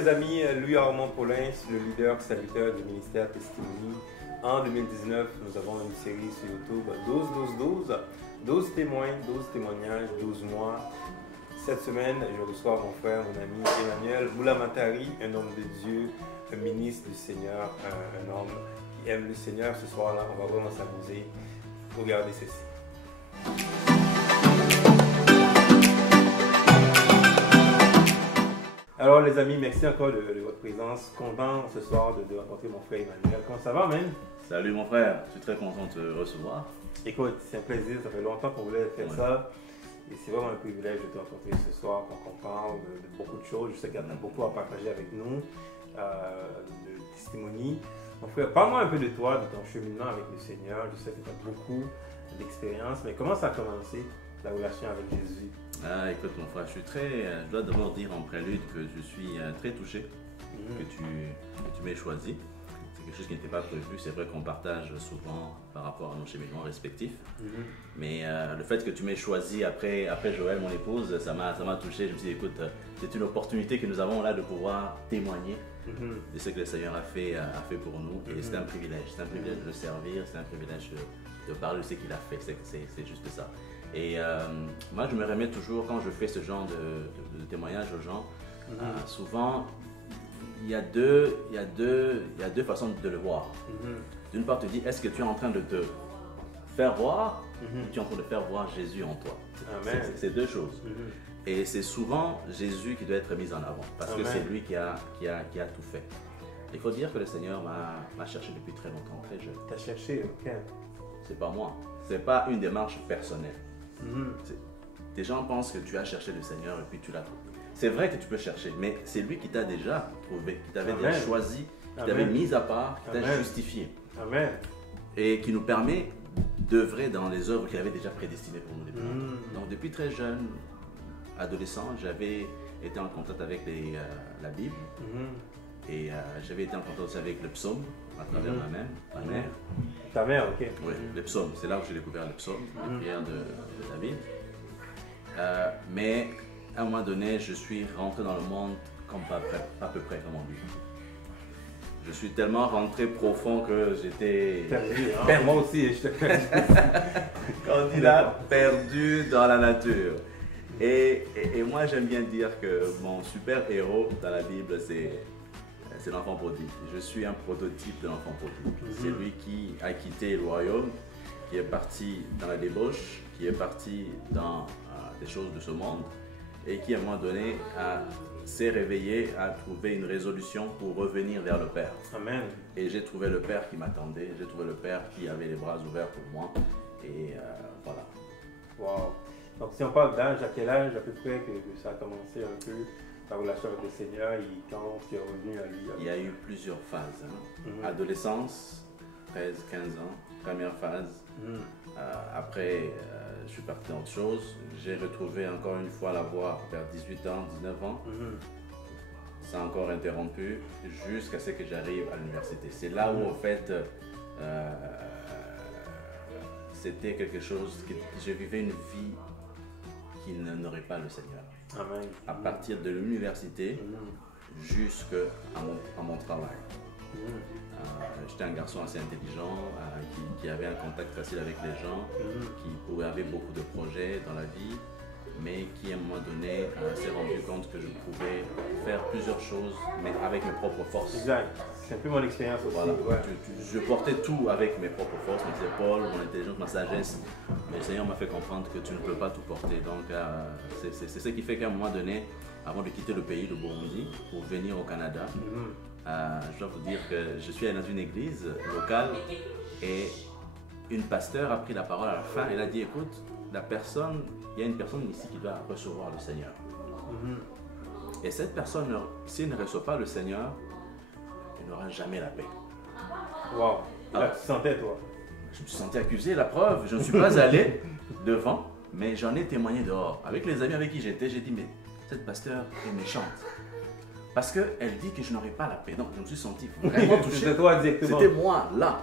les amis, Louis Armand Paulin, le leader serviteur du ministère Testimony. En 2019, nous avons une série sur YouTube 12-12-12, 12 témoins, 12 témoignages, 12 mois. Cette semaine, je reçois mon frère, mon ami Emmanuel Boulamatari, un homme de Dieu, un ministre du Seigneur, un homme qui aime le Seigneur. Ce soir-là, on va vraiment s'amuser. Regardez ceci. Alors les amis, merci encore de votre présence. Content ce soir de rencontrer mon frère Emmanuel. Comment ça va, man? Salut mon frère, je suis très content de te recevoir. Écoute, c'est un plaisir, ça fait longtemps qu'on voulait faire ça. Et c'est vraiment un privilège de te rencontrer ce soir pour qu'on parle de beaucoup de choses. Je sais qu'il y en a beaucoup à partager avec nous, de Testimony. Mon frère, parle-moi un peu de toi, de ton cheminement avec le Seigneur. Je sais que tu as beaucoup d'expérience, mais comment ça a commencé, la relation avec Jésus? Ah, écoute mon frère, je dois d'abord dire en prélude que je suis très touché que tu m'aies choisi. C'est quelque chose qui n'était pas prévu. C'est vrai qu'on partage souvent par rapport à nos cheminements respectifs. Mais le fait que tu m'aies choisi après Joël, mon épouse, ça m'a touché. Je me suis dit, écoute, c'est une opportunité que nous avons là de pouvoir témoigner de ce que le Seigneur a fait pour nous. Et c'est un privilège. C'est un privilège de le servir, c'est un privilège de parler de ce qu'il a fait. C'est juste ça. Et moi, je me remets toujours, quand je fais ce genre de témoignage aux gens, souvent, il y a deux façons de le voir. D'une part, tu dis, est-ce que tu es en train de te faire voir ou tu es en train de faire voir Jésus en toi? C'est deux choses. Et c'est souvent Jésus qui doit être mis en avant, parce que c'est lui qui a tout fait. Il faut dire que le Seigneur m'a cherché depuis très longtemps, très jeune. Tu as cherché, ok. C'est pas moi. C'est pas une démarche personnelle. Des gens pensent que tu as cherché le Seigneur et puis tu l'as trouvé. C'est vrai que tu peux chercher, mais c'est lui qui t'a déjà trouvé, qui t'avait déjà choisi, qui t'avait mis à part, qui t'a justifié. Amen. Et qui nous permet d'œuvrer dans les œuvres qu'il avait déjà prédestinées pour nous depuis longtemps. Donc depuis très jeune, adolescent, j'avais été en contact avec la Bible. Et j'avais été en contact aussi avec le psaume à travers ma mère. Ta mère, ok. Oui, le psaume, c'est là où j'ai découvert le psaume, la prière de David. Mais à un moment donné, je suis rentré dans le monde comme pas à peu près comme on dit. Je suis tellement rentré profond que j'étais perdu. Moi aussi, je te connais. Quand on dit là, perdu dans la nature. Et moi, j'aime bien dire que mon super héros dans la Bible, c'est l'enfant prodigue. Je suis un prototype de l'enfant prodigue. C'est lui qui a quitté le royaume, qui est parti dans la débauche, qui est parti dans des choses de ce monde et qui à un moment donné s'est réveillé, a trouvé une résolution pour revenir vers le Père. Amen. Et j'ai trouvé le Père qui m'attendait, j'ai trouvé le Père qui avait les bras ouverts pour moi. Et voilà. Wow. Donc si on parle d'âge, à quel âge à peu près que ça a commencé un peu ta relation avec le Seigneur et quand tu es revenu à lui? Il y a eu plusieurs phases. Adolescence, 13, 15 ans, première phase. Après, je suis parti dans autre chose. J'ai retrouvé encore une fois la voie vers 18 ans, 19 ans. Ça a encore interrompu jusqu'à ce que j'arrive à l'université. C'est là où, en fait, c'était quelque chose que je vivais une vie qui n'aurait pas le Seigneur. Amen. À partir de l'université jusqu'à mon travail. J'étais un garçon assez intelligent, qui avait un contact facile avec les gens, qui avait beaucoup de projets dans la vie, mais qui à un moment donné s'est rendu compte que je pouvais faire plusieurs choses, mais avec mes propres forces. Exact. C'est un peu mon expérience aussi. Voilà. Je portais tout avec mes propres forces, mes épaules, mon intelligence, ma sagesse. Mais le Seigneur m'a fait comprendre que tu ne peux pas tout porter. Donc c'est ce qui fait qu'à un moment donné, avant de quitter le pays, le Burundi, pour venir au Canada, je dois vous dire que je suis allé dans une église locale et une pasteur a pris la parole à la fin. Elle a dit, écoute, il y a une personne ici qui doit recevoir le Seigneur. Et cette personne, s'il ne reçoit pas le Seigneur, il n'aura jamais la paix. Wow. Là, tu sentais, toi? Je me suis senti accusé, la preuve. Je ne suis pas allé devant, mais j'en ai témoigné dehors. Avec les amis avec qui j'étais, j'ai dit, mais cette pasteur est méchante. Parce qu'elle dit que je n'aurai pas la paix. Donc je me suis senti vraiment touché. C'était toi directement. C'était moi, là.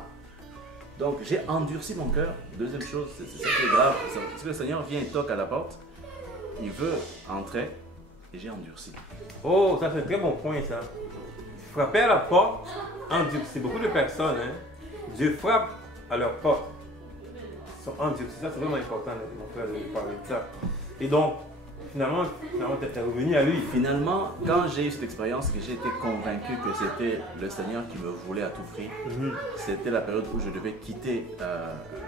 Donc j'ai endurci mon cœur. Deuxième chose, c'est ça qui est grave. C'est que le Seigneur vient et toque à la porte. Il veut entrer. et j'ai endurci. Oh, ça c'est un très bon point ça. Frapper à la porte, endurci. Beaucoup de personnes, hein, Dieu frappe à leur porte. Ils sont endurcis. Ça c'est vraiment important, mon frère, de parler de ça. Et donc, finalement tu es revenu à lui. Finalement, quand j'ai eu cette expérience, j'ai été convaincu que c'était le Seigneur qui me voulait à tout prix. C'était la période où je devais quitter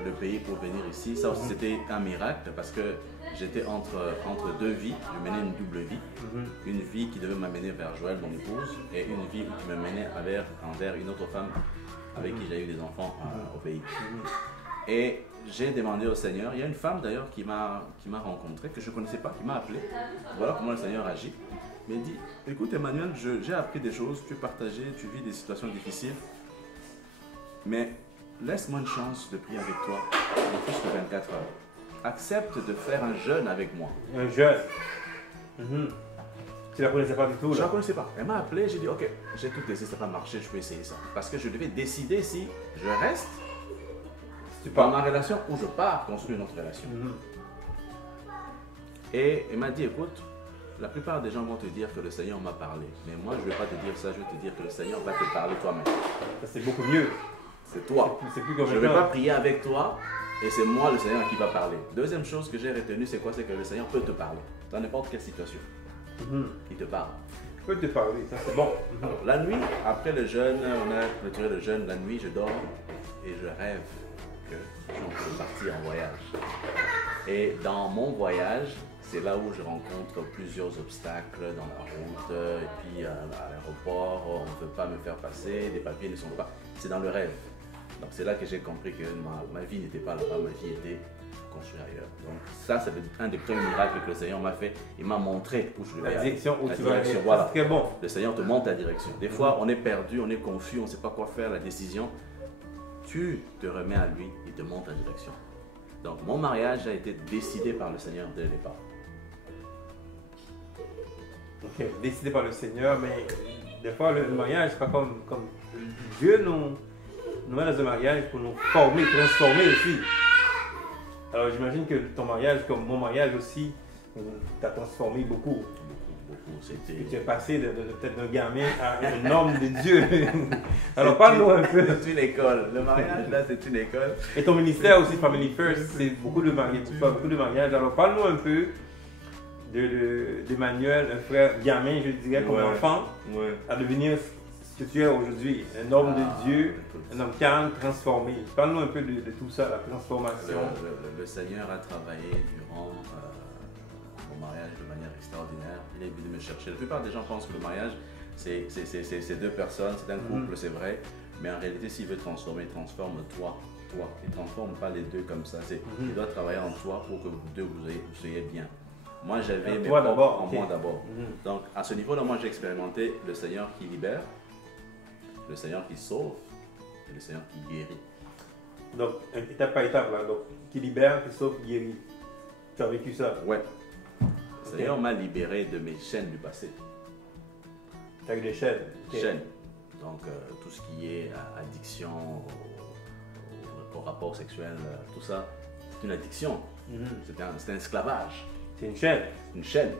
le pays pour venir ici. Ça aussi, c'était un miracle parce que j'étais entre deux vies. Je menais une double vie. Une vie qui devait m'amener vers Joël, mon épouse, et une vie qui me menait envers une autre femme avec qui j'ai eu des enfants au pays. Et j'ai demandé au Seigneur, il y a une femme d'ailleurs qui m'a rencontré, que je ne connaissais pas, qui m'a appelé. Voilà comment le Seigneur agit. Il m'a dit, écoute Emmanuel, j'ai appris des choses, tu es partagé, tu vis des situations difficiles, mais laisse-moi une chance de prier avec toi, en plus de 24 heures. Accepte de faire un jeûne avec moi. Un jeûne. Tu ne la connaissais pas du tout là? Je ne la connaissais pas. Elle m'a appelé, j'ai dit, ok, j'ai tout essayé, ça n'a pas marché, je peux essayer ça. Parce que je devais décider si je reste dans ma relation ou je pars construire une autre relation. Et elle m'a dit, écoute, la plupart des gens vont te dire que le Seigneur m'a parlé. Mais moi, je ne vais pas te dire ça, je vais te dire que le Seigneur va te parler toi-même. C'est beaucoup mieux. C'est toi. C'est plus je ne vais pas prier avec toi et c'est moi le Seigneur qui va parler. Deuxième chose que j'ai retenue, c'est quoi? C'est que le Seigneur peut te parler dans n'importe quelle situation. Il te parle. Il peut te parler, ça c'est bon. Alors, la nuit, après le jeûne, on a clôturé le jeûne, la nuit je dors et je rêve que je peux partir en voyage. Et dans mon voyage, c'est là où je rencontre plusieurs obstacles dans la route, et puis à l'aéroport, on ne veut pas me faire passer, les papiers ne sont pas. C'est dans le rêve. Donc c'est là que j'ai compris que ma vie n'était pas là-bas, ma vie était construite ailleurs. Donc ça, c'est un des premiers miracles que le Seigneur m'a fait. Il m'a montré où je devais aller. La direction où tu vas aller. Voilà. C'est très bon. Le Seigneur te montre la direction. Des fois, on est perdu, on est confus, on ne sait pas quoi faire, la décision. Tu te remets à lui, il te montre la direction. Donc mon mariage a été décidé par le Seigneur dès le départ. Ok, décidé par le Seigneur, mais des fois le mariage, c'est pas comme Dieu nous met dans un mariage pour nous former, transformer aussi. Alors j'imagine que ton mariage, comme mon mariage aussi, t'a transformé beaucoup. Tu es passé de peut-être d'un gamin à un homme de Dieu. Alors parle-nous un peu. C'est une école. Le mariage là, c'est une école. Et ton ministère aussi, Family First, c'est beaucoup de mariage. Alors parle-nous un peu d'Emmanuel, un frère gamin, je dirais, comme enfant, à devenir ce que tu es aujourd'hui. Un homme de Dieu, un homme calme, transformé. Parle-nous un peu de tout ça, la transformation. Le Seigneur a travaillé durant mon mariage de manière extraordinaire. Il est venu me chercher. La plupart des gens pensent que le mariage, c'est deux personnes, c'est un couple, c'est vrai. Mais en réalité, s'il veut transformer, il transforme toi. Il ne transforme pas les deux comme ça. Il doit travailler en toi pour que vous deux, vous soyez bien. Moi, j'avais mes propres en moi d'abord. Donc, à ce niveau-là, moi, j'ai expérimenté le Seigneur qui libère, le Seigneur qui sauve et le Seigneur qui guérit. Donc, étape par étape, là. Donc, qui libère, qui sauve, qui guérit. Tu as vécu ça? Ouais. Le Seigneur m'a libéré de mes chaînes du passé. Tu as eu des chaînes? Chaînes. Donc, tout ce qui est addiction au rapport sexuel, tout ça, c'est une addiction. C'est un esclavage. C'est une chaîne. Une chaîne.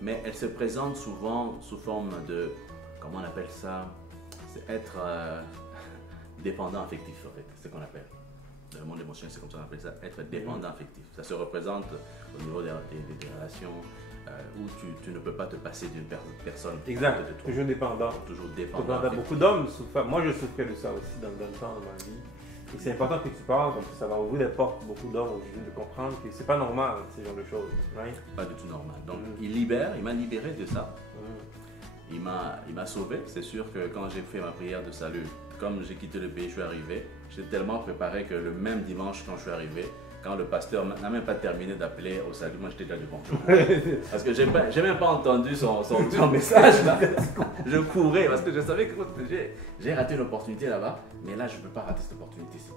Mais elle se présente souvent sous forme de, comment on appelle ça? C'est être dépendant affectif, en fait. C'est ce qu'on appelle. Dans le monde émotionnel, c'est comme ça qu'on appelle ça, être dépendant affectif. Ça se représente au niveau des relations où tu ne peux pas te passer d'une personne. Exact, toujours dépendant. Toujours dépendant. Beaucoup d'hommes souffrent. Moi, je souffrais de ça aussi dans le temps de ma vie. Et c'est important que tu parles, parce que ça va ouvrir des portes pour beaucoup d'hommes aujourd'hui de comprendre que c'est pas normal, ce genre de choses. Right? Pas du tout normal. Donc, il m'a libéré de ça. Il m'a sauvé. C'est sûr que quand j'ai fait ma prière de salut, comme j'ai quitté le pays, je suis arrivé, j'étais tellement préparé que le même dimanche, quand je suis arrivé, quand le pasteur n'a même pas terminé d'appeler au salut, moi j'étais déjà devant. Parce que j'ai même pas entendu son message là. Je courais parce que je savais que j'ai raté une opportunité là-bas, mais là je ne peux pas rater cette opportunité-ci.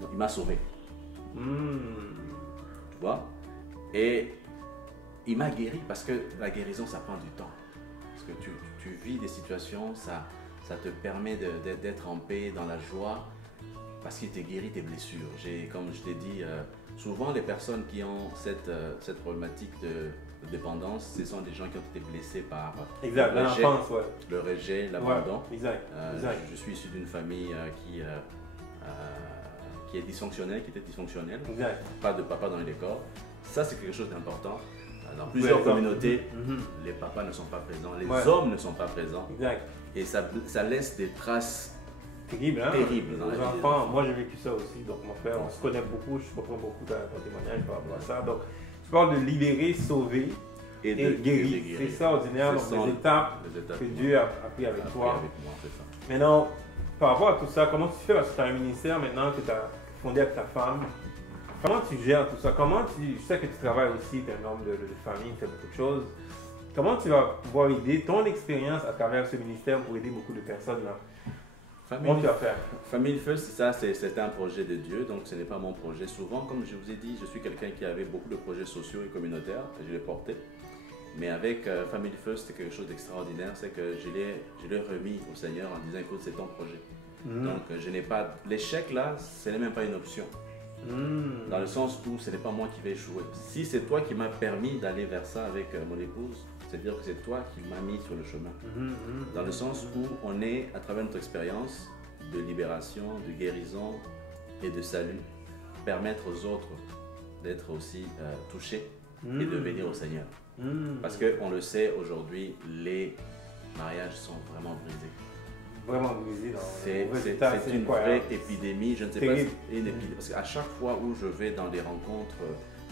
Donc il m'a sauvé. Tu vois? Et il m'a guéri parce que la guérison ça prend du temps. Parce que tu vis des situations, ça te permet d'être en paix, dans la joie. Parce qu'il te guérit tes blessures. Comme je t'ai dit, souvent les personnes qui ont cette problématique de de dépendance, ce sont des gens qui ont été blessés par exact, l'enfance, ouais. le rejet, l'abandon. Ouais, exact, exact. Je suis issu d'une famille qui est dysfonctionnelle, qui était dysfonctionnelle. Exact. Pas de papa dans les décors. Ça, c'est quelque chose d'important. Dans plusieurs communautés, les papas ne sont pas présents, les hommes ne sont pas présents. Exact. Et ça laisse des traces terribles, hein? Terribles dans la vie des enfants. Moi, j'ai vécu ça aussi. Donc, mon frère, on se connaît beaucoup. Je comprends beaucoup ton témoignage par rapport à ça. Donc, tu parles de libérer, sauver et guérir. C'est extraordinaire. Donc, les étapes que Dieu a pris avec toi. Avec moi, c'est ça. Maintenant, par rapport à tout ça, comment tu fais? Parce que tu as un ministère maintenant que tu as fondé avec ta femme. Comment tu gères tout ça? Je sais que tu travailles aussi, tu es un homme de famille, tu fais beaucoup de choses. Comment tu vas pouvoir aider ton expérience à travers ce ministère pour aider beaucoup de personnes là? Comment tu vas faire? Family First, ça, c'est un projet de Dieu, donc ce n'est pas mon projet. Souvent, comme je vous ai dit, je suis quelqu'un qui avait beaucoup de projets sociaux et communautaires, et je les portais. Mais avec Family First, c'est quelque chose d'extraordinaire, c'est que je l'ai remis au Seigneur en disant, écoute, c'est ton projet. Donc, je n'ai pas... L'échec, là, ce n'est même pas une option. Dans le sens où ce n'est pas moi qui vais échouer. Si c'est toi qui m'as permis d'aller vers ça avec mon épouse, c'est-à-dire que c'est toi qui m'as mis sur le chemin. Dans le sens où on est, à travers notre expérience de libération, de guérison et de salut, permettre aux autres d'être aussi touchés et de venir au Seigneur. Parce qu'on le sait aujourd'hui, les mariages sont vraiment brisés. Vraiment brisé dans c'est une vraie épidémie, je ne sais pas si c'est une épidémie, parce qu'à chaque fois où je vais dans des rencontres,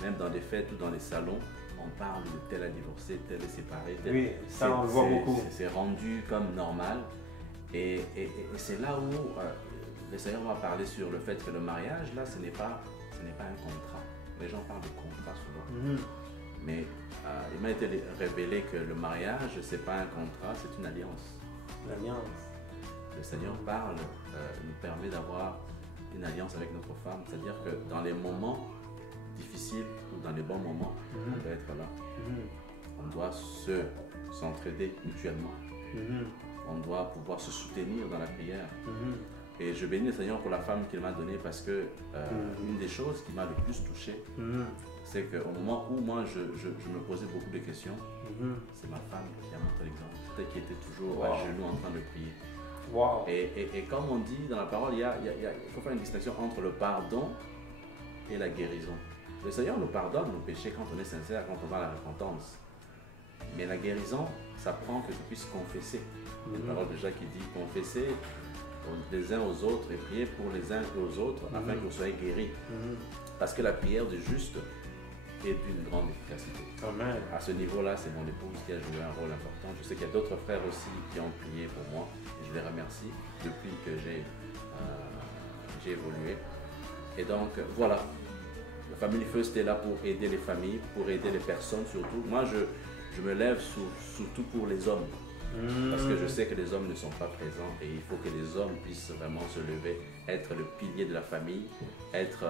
même dans des fêtes ou dans les salons, on parle de tel a divorcé, tel est séparé, oui, ça on le voit beaucoup. C'est rendu comme normal et c'est là où le Seigneur m'a parlé sur le fait que le mariage, là, ce n'est pas un contrat. Les gens parlent de contrat souvent, mais il m'a été révélé que le mariage, ce n'est pas un contrat, c'est une alliance. L'alliance. Le Seigneur parle, nous permet d'avoir une alliance avec notre femme. C'est-à-dire que dans les moments difficiles ou dans les bons moments, on doit être là. On doit s'entraider mutuellement. On doit pouvoir se soutenir dans la prière. Et je bénis le Seigneur pour la femme qu'il m'a donnée parce que une des choses qui m'a le plus touché, c'est qu'au moment où moi je me posais beaucoup de questions, c'est ma femme qui a montré l'exemple. C'était qui était toujours à genoux en train de prier. Wow. Et comme on dit dans la parole, il faut faire une distinction entre le pardon et la guérison. Le Seigneur nous pardonne nos péchés quand on est sincère, quand on va à la repentance. Mais la guérison, ça prend que tu puisses confesser. Il y a une parole de Jacques qui dit confesser les uns aux autres et prier pour les uns et aux autres afin que vous soyez guéris. Parce que la prière du juste est d'une grande efficacité. Amen. À ce niveau-là, c'est mon épouse qui a joué un rôle important. Je sais qu'il y a d'autres frères aussi qui ont prié pour moi et je les remercie depuis que j'ai évolué. Et donc, voilà. La Family First est là pour aider les familles, pour aider les personnes surtout. Moi, je me lève surtout pour les hommes. Parce que je sais que les hommes ne sont pas présents et il faut que les hommes puissent vraiment se lever, être le pilier de la famille, être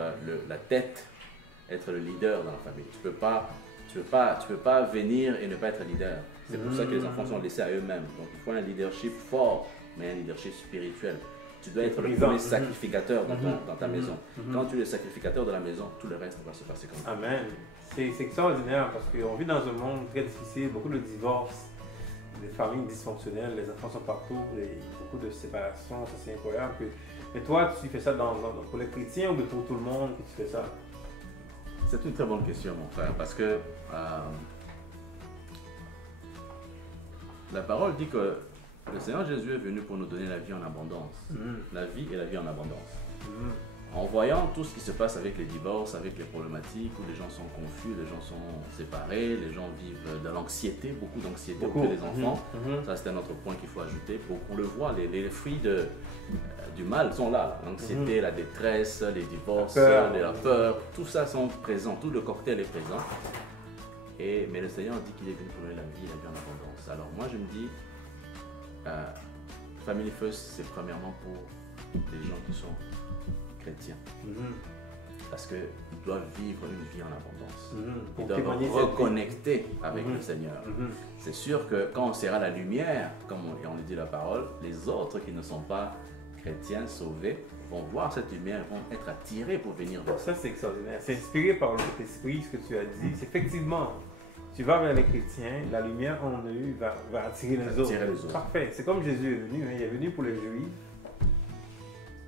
la tête, être le leader dans la famille. Tu peux pas venir et ne pas être leader. C'est pour ça que les enfants sont laissés à eux-mêmes. Donc il faut un leadership fort, mais un leadership spirituel. Tu dois être le premier sacrificateur dans ta maison. Quand tu es le sacrificateur de la maison, tout le reste va se passer comme ça. Amen. C'est extraordinaire parce qu'on vit dans un monde très difficile, beaucoup de divorces, des familles dysfonctionnelles, les enfants sont partout et beaucoup de séparations, ça c'est incroyable. Mais toi, tu fais ça pour les chrétiens ou pour tout le monde que tu fais ça? C'est une très bonne question, mon frère, parce que la parole dit que le Seigneur Jésus est venu pour nous donner la vie en abondance. La vie et la vie en abondance. En voyant tout ce qui se passe avec les divorces, avec les problématiques, où les gens sont confus, les gens sont séparés, les gens vivent de l'anxiété, beaucoup d'anxiété auprès des enfants. Ça, c'est un autre point qu'il faut ajouter. On le voit, les fruits du mal sont là. L'anxiété, la détresse, les divorces, la peur, tout ça sont présents. Tout le cocktail est présent. Mais le Seigneur dit qu'il est venu pour donner la vie et la vie en abondance. Alors moi, je me dis, Family First, c'est premièrement pour les gens qui sont chrétiens. Parce qu'ils doivent vivre une vie en abondance. Ils doivent reconnecter avec le Seigneur. C'est sûr que quand on sera la lumière, comme on le dit la parole, les autres qui ne sont pas chrétiens, sauvés, vont voir cette lumière et vont être attirés pour venir vers ça. C'est extraordinaire. C'est inspiré par le Saint-Esprit, ce que tu as dit. C'est effectivement, tu vas vers les chrétiens, la lumière en eux va attirer les autres. Parfait. C'est comme Jésus est venu. Hein. Il est venu pour les Juifs.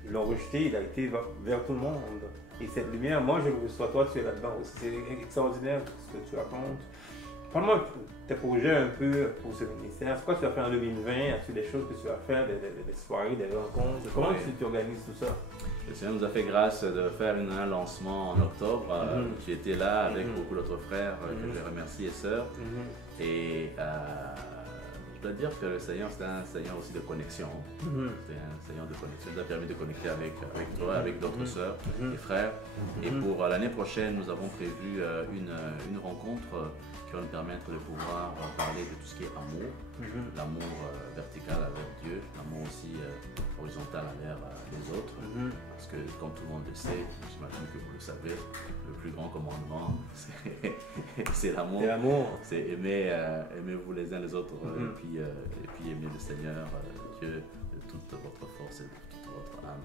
Ils l'ont rejeté, il a été vers tout le monde. Et cette lumière, moi je le reçois, toi tu es là-dedans aussi. C'est extraordinaire ce que tu racontes. Parle-moi tes projets un peu pour ce ministère. C'est quoi tu as fait en 2020? As-tu des choses que tu vas faire, des soirées, des rencontres? Comment tu organises tout ça? Le Seigneur nous a fait grâce de faire un lancement en octobre. J'étais là avec beaucoup d'autres frères que je remercie et sœurs. Et je dois dire que le Seigneur, c'est un Seigneur aussi de connexion. C'est un Seigneur de connexion. Il nous a permis de connecter avec toi, avec d'autres sœurs et frères. Et pour l'année prochaine, nous avons prévu une rencontre qui va nous permettre de pouvoir parler de tout ce qui est amour. L'amour vertical envers Dieu, l'amour aussi horizontal envers les autres. Parce que, comme tout le monde le sait, j'imagine que vous le savez, le plus grand commandement, c'est l'amour. C'est l'amour. C'est aimez-vous les uns les autres et puis aimer le Seigneur, Dieu, de toute votre force et de toute votre âme.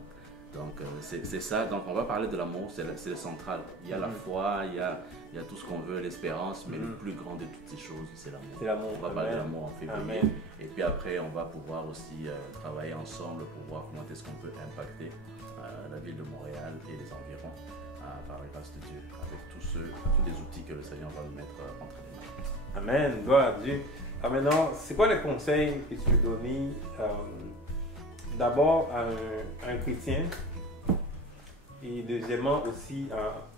Donc c'est ça, donc on va parler de l'amour, c'est le central. Il y a la foi, il y a tout ce qu'on veut, l'espérance, mais le plus grand de toutes ces choses, c'est l'amour. C'est l'amour. On va parler de l'amour en février. Amen. Et puis après, on va pouvoir aussi travailler ensemble pour voir comment est-ce qu'on peut impacter la ville de Montréal et les environs par la grâce de Dieu, avec tous les outils que le Seigneur va nous mettre entre les mains. Amen, gloire à Dieu. Alors maintenant, c'est quoi les conseils que tu veux donner d'abord à un chrétien et deuxièmement aussi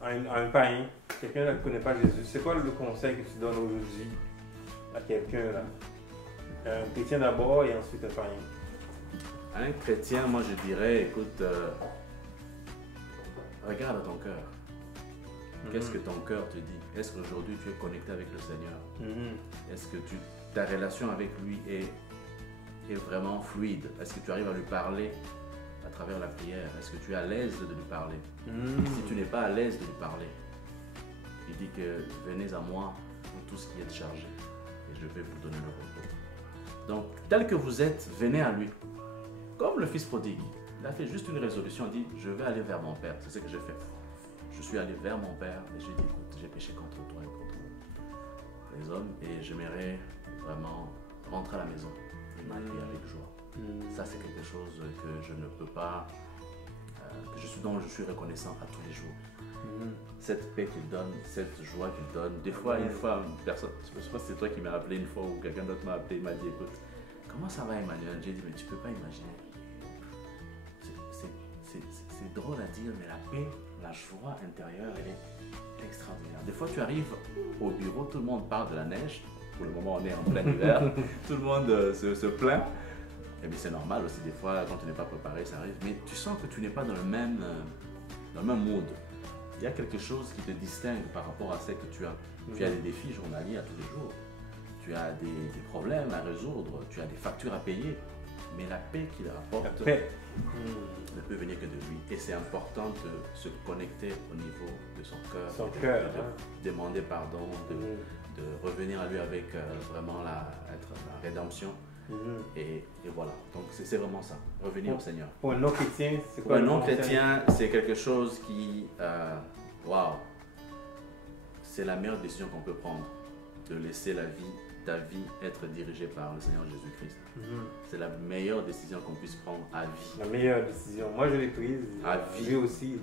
à un païen, quelqu'un qui ne connaît pas Jésus? C'est quoi le conseil que tu donnes aujourd'hui à quelqu'un là? Un chrétien d'abord et ensuite un païen. Un chrétien, moi je dirais, écoute, regarde ton cœur. Qu'est-ce que ton cœur te dit? Est-ce qu'aujourd'hui tu es connecté avec le Seigneur? Est-ce que ta relation avec lui est vraiment fluide? Est-ce que tu arrives à lui parler à travers la prière? Est-ce que tu es à l'aise de lui parler? Si tu n'es pas à l'aise de lui parler, il dit que venez à moi, vous tous qui êtes chargés, et je vais vous donner le repos. Donc, tel que vous êtes, venez à lui. Comme le fils prodigue, il a fait juste une résolution, il dit, je vais aller vers mon Père. C'est ce que j'ai fait. Je suis allé vers mon Père et j'ai dit, écoute, j'ai péché contre toi et contre les hommes et j'aimerais vraiment rentrer à la maison et m'accueillir avec joie. Ça, c'est quelque chose que je ne peux pas, dont je suis reconnaissant à tous les jours. Cette paix qu'il donne, cette joie qu'il donne. Des fois, une personne, je ne sais pas si c'est toi qui m'as appelé une fois ou quelqu'un d'autre m'a appelé, il m'a dit, écoute, comment ça va Emmanuel? J'ai dit, mais tu ne peux pas imaginer. C'est drôle à dire, mais la paix, la joie intérieure, elle est extraordinaire. Des fois, tu arrives au bureau, tout le monde parle de la neige. Pour le moment, on est en plein hiver. Tout le monde se plaint. Et bien, c'est normal aussi, des fois, quand tu n'es pas préparé, ça arrive. Mais tu sens que tu n'es pas dans le même mood. Il y a quelque chose qui te distingue par rapport à ce que tu as. Tu as des défis journaliers à tous les jours. Tu as des problèmes à résoudre. Tu as des factures à payer. Mais la paix qu'il rapporte ne peut venir que de lui. Et c'est important de se connecter au niveau de son cœur. De demander pardon, de revenir à lui avec vraiment la rédemption. Et voilà. Donc c'est vraiment ça. Revenir au Seigneur. Pour un non-chrétien, c'est quoi? Pour un non-chrétien, c'est quelque chose qui... Waouh! C'est la meilleure décision qu'on peut prendre. De laisser ta vie être dirigée par le Seigneur Jésus-Christ. C'est la meilleure décision qu'on puisse prendre à vie. La meilleure décision. Moi, je l'ai prise. À vie. Lui aussi.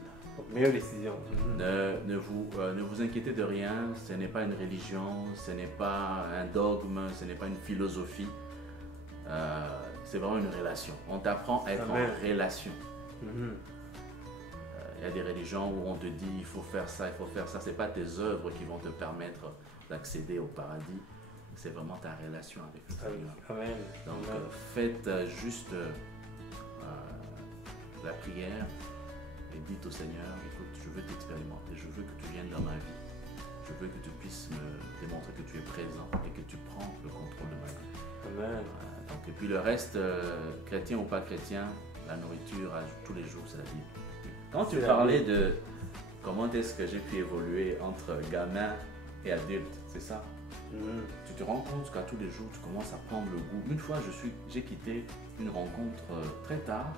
Meilleure décision. Ne vous inquiétez de rien. Ce n'est pas une religion, ce n'est pas un dogme, ce n'est pas une philosophie. C'est vraiment une relation. On t'apprend à être en relation. Il y a des religions où on te dit il faut faire ça, il faut faire ça. Ce n'est pas tes œuvres qui vont te permettre d'accéder au paradis. C'est vraiment ta relation avec le Seigneur. Amen. Donc faites juste la prière et dites au Seigneur, écoute, je veux t'expérimenter, je veux que tu viennes dans ma vie. Je veux que tu puisses me démontrer que tu es présent et que tu prends le contrôle de ma vie. Amen. Donc, et puis le reste, chrétien ou pas chrétien, la nourriture tous les jours, c'est la Bible. Quand tu parlais de comment est-ce que j'ai pu évoluer entre gamin et adulte, c'est ça? Tu te rends compte qu'à tous les jours, tu commences à prendre le goût. Une fois, j'ai quitté une rencontre très tard.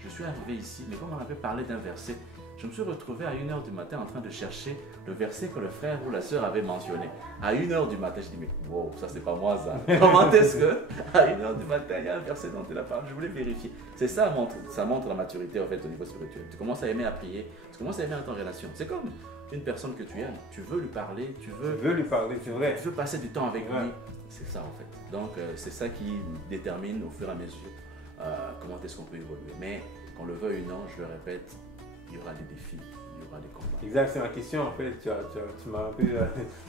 Je suis arrivé ici, mais comme on avait parlé d'un verset, Je me suis retrouvé à 1h du matin en train de chercher le verset que le frère ou la sœur avait mentionné. À 1h du matin, je dis, mais wow, ça c'est pas moi ça. Comment est-ce que à 1h du matin, il y a un verset dont il a parlé? Je voulais vérifier. C'est ça, ça montre la maturité en fait au niveau spirituel. Tu commences à aimer à prier, tu commences à aimer être en relation. C'est comme une personne que tu aimes, tu veux lui parler, tu veux lui parler, c'est vrai. Tu veux passer du temps avec lui. C'est ça en fait. Donc c'est ça qui détermine au fur et à mesure comment est-ce qu'on peut évoluer. Mais qu'on le veuille ou non, je le répète, il y aura des défis, il y aura des combats. Exact, c'est ma question en fait, tu m'as un peu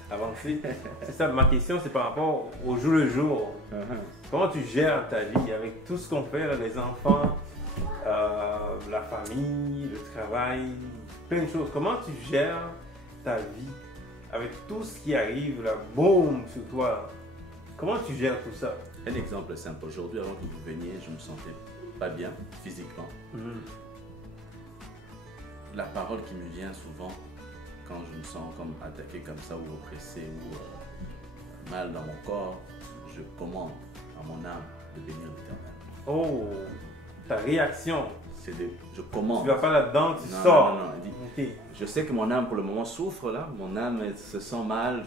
avancé. C'est ça, ma question c'est par rapport au jour le jour. Comment tu gères ta vie avec tout ce qu'on fait, là, les enfants, la famille, le travail, plein de choses. Comment tu gères ta vie avec tout ce qui arrive, là, boum, sur toi? Comment tu gères tout ça? Un exemple simple, aujourd'hui avant que vous veniez, je me sentais pas bien physiquement. La parole qui me vient souvent quand je me sens comme attaqué comme ça ou oppressé ou mal dans mon corps, je commande à mon âme de bénir l'Éternel. Oh, ta réaction. Je commande. Tu vas pas là-dedans, tu sors. Non. Okay. Je sais que mon âme pour le moment souffre là, mon âme se sent mal,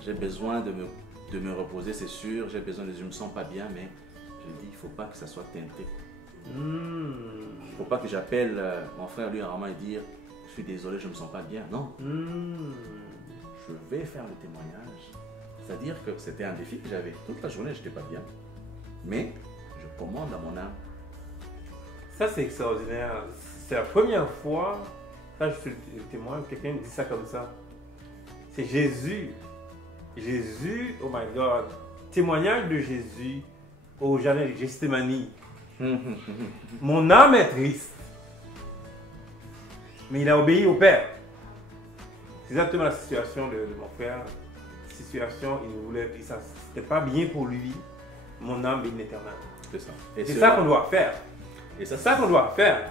j'ai besoin de me reposer, c'est sûr, je me sens pas bien, mais je dis, il ne faut pas que ça soit teinté. Il ne faut pas que j'appelle mon frère lui rarement et dire, je suis désolé, je ne me sens pas bien. Non. Je vais faire le témoignage. C'est-à-dire que c'était un défi que j'avais. Toute la journée, je n'étais pas bien. Mais je commande à mon âme. Ça, c'est extraordinaire. C'est la première fois, là, je suis le témoin, quelqu'un me dit ça comme ça. C'est Jésus. Jésus, oh my God. Témoignage de Jésus au jardin de Gethsémani. Mon âme est triste. Mais il a obéi au Père. C'est exactement la situation de mon frère. Situation, il voulait, ça c'était pas bien pour lui. Mon âme bénit l'Éternel. C'est ça. C'est ça qu'on doit faire. Et c'est ça qu'on doit faire.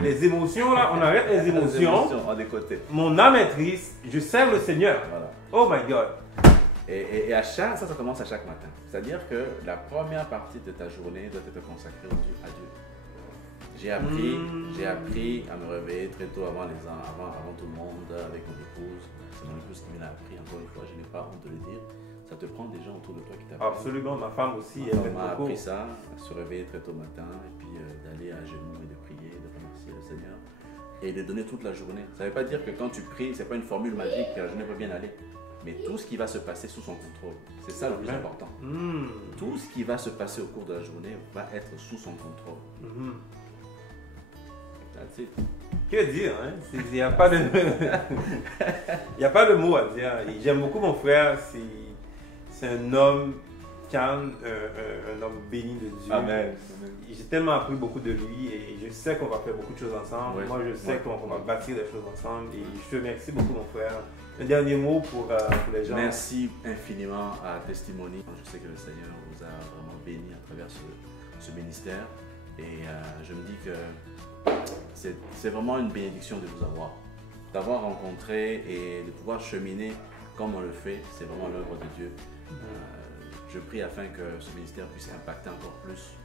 Les émotions là, on arrête les émotions. Des côtés. Mon âme est triste, je sers le Seigneur. Voilà. Oh my God. Et ça commence à chaque matin. C'est-à-dire que la première partie de ta journée doit être consacrée à Dieu. J'ai appris à me réveiller très tôt avant tout le monde, avec mon épouse. C'est mon épouse qui me l'a appris, encore une fois, je n'ai pas honte de le dire. Ça te prend des gens autour de toi qui t'apprennent. Absolument, ma femme aussi. Elle m'a appris ça, à se réveiller très tôt le matin, et puis d'aller à genoux et de prier, de remercier le Seigneur, et de donner toute la journée. Ça ne veut pas dire que quand tu pries, ce n'est pas une formule magique, que la journée peut bien aller. Mais tout ce qui va se passer sous son contrôle, c'est ça le plus important. Tout ce qui va se passer au cours de la journée va être sous son contrôle. That's it. Que dire, hein? Il n'y a pas de... Il n'y a pas de mots à dire. J'aime beaucoup mon frère, c'est un homme calme, un homme béni de Dieu. Amen. J'ai tellement appris beaucoup de lui et je sais qu'on va faire beaucoup de choses ensemble. Ouais. Moi, je sais qu'on va bâtir des choses ensemble et je te remercie beaucoup, mon frère. Un dernier mot pour les gens. Merci infiniment à Testimony. Je sais que le Seigneur vous a vraiment béni à travers ce ministère et je me dis que c'est vraiment une bénédiction de vous avoir. D'avoir rencontré et de pouvoir cheminer comme on le fait, c'est vraiment l'œuvre de Dieu. Je prie afin que ce ministère puisse impacter encore plus,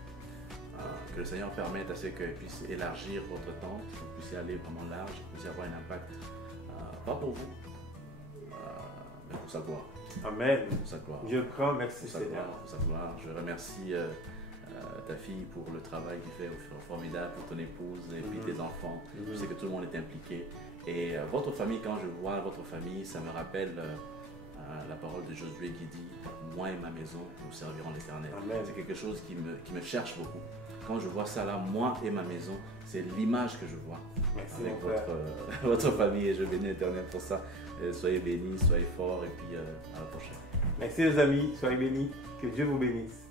que le Seigneur permette à ce qu'il puisse élargir votre tente, que vous puissiez aller vraiment large, que vous puissiez avoir un impact, pas pour vous, mais pour sa gloire. Amen. Pour sa gloire. Dieu prend, merci Seigneur. Pour sa gloire. Je remercie ta fille pour le travail qu'il fait formidable, pour ton épouse et puis tes enfants. Je sais que tout le monde est impliqué. Et votre famille, quand je vois votre famille, ça me rappelle la parole de Josué qui dit « Moi et ma maison, nous servirons l'Éternel ». C'est quelque chose qui me cherche beaucoup. Quand je vois ça là, moi et ma maison, c'est l'image que je vois. Merci avec votre famille et je bénis l'Éternel pour ça. Soyez bénis, soyez forts et puis à la prochaine. Merci les amis, soyez bénis, que Dieu vous bénisse.